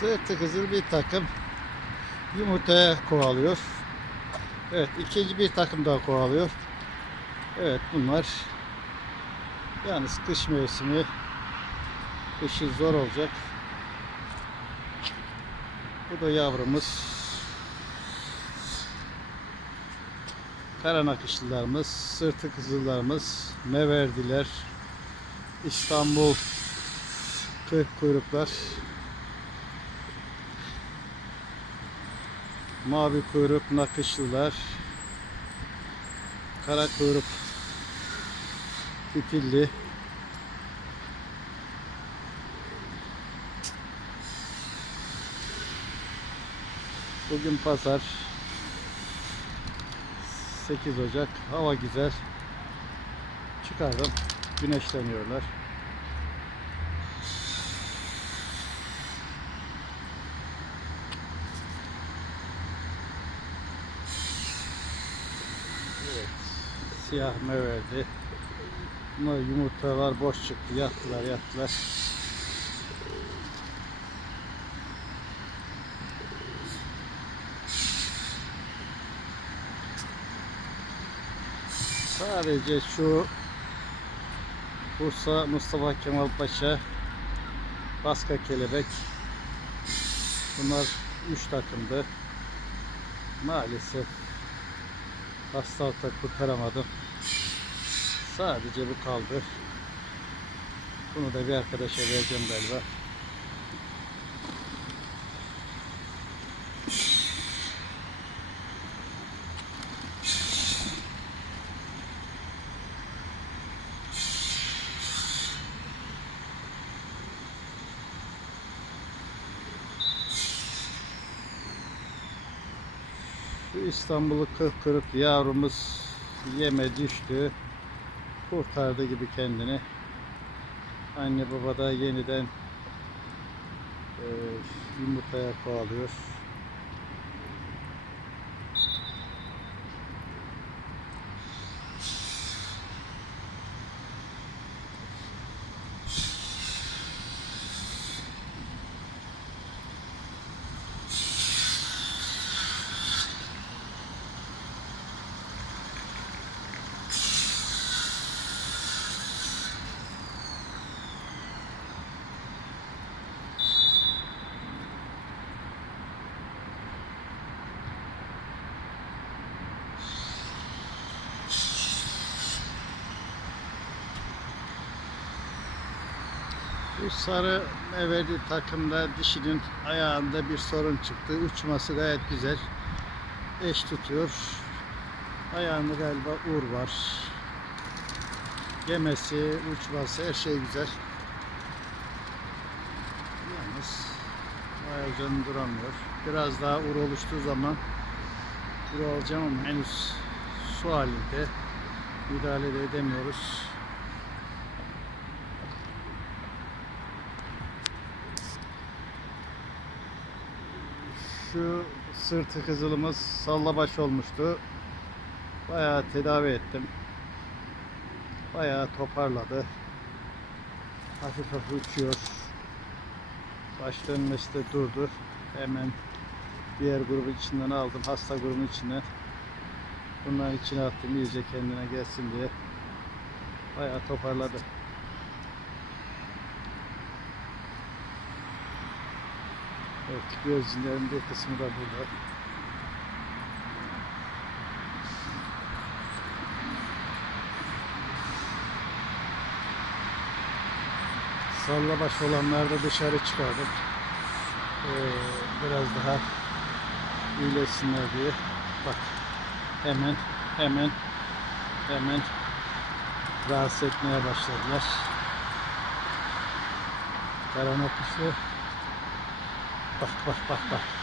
Sırtı kızıl bir takım yumurtaya kovalıyor. Evet ikinci bir takım daha kovalıyor. Evet bunlar yalnız kış mevsimi kışı zor olacak. Bu da yavrumuz. Kara nakışlılarımız, sırtı kızıllarımız, meverdiler, İstanbul kırk kuyruklar, mavi kuyruk nakışlılar, kara kuyruk fitilli, Bugün pazar 8 Ocak hava güzel. Çıkardım güneşleniyorlar siyah meverdi Bunlar yumurtalar boş çıktı yattılar yattılar Sadece şu Bursa Mustafa Kemal Paşa Baska Kelebek Bunlar 3 takımdı. Maalesef hastalıkta kurtaramadım. Sadece bu kaldı. Bunu da bir arkadaşa vereceğim galiba. İstanbul'u kırk kırık yavrumuz yeme düştü. Kurtardı gibi kendini. Anne baba da yeniden e, yumurtaya kovalıyor. Bu sarı meveli takımda dişinin ayağında bir sorun çıktı. Uçması gayet güzel. Eş tutuyor. Ayağında galiba uğur var. Yemesi, uçması her şey güzel. Yalnız ayağının duramıyor. Biraz daha uğur oluştuğu zaman uğur alacağım ama henüz su halinde müdahale de edemiyoruz. Şu sırtı kızılımız sallabaş olmuştu. Bayağı tedavi ettim. Bayağı toparladı. Hafif hafif uçuyor. Baş dönmesi de durdu. Hemen diğer grubun içinden aldım. Hasta grubun içinden. Bunların içine attım iyice kendine gelsin diye. Bayağı toparladı. Evet, gözcülerin bir kısmı da burada. Sallabaş olanları da dışarı çıkardım. Ee, biraz daha iyileşsinler diye. Bak hemen hemen hemen rahatsız etmeye başladılar. Karanlık Bak bak bak bak.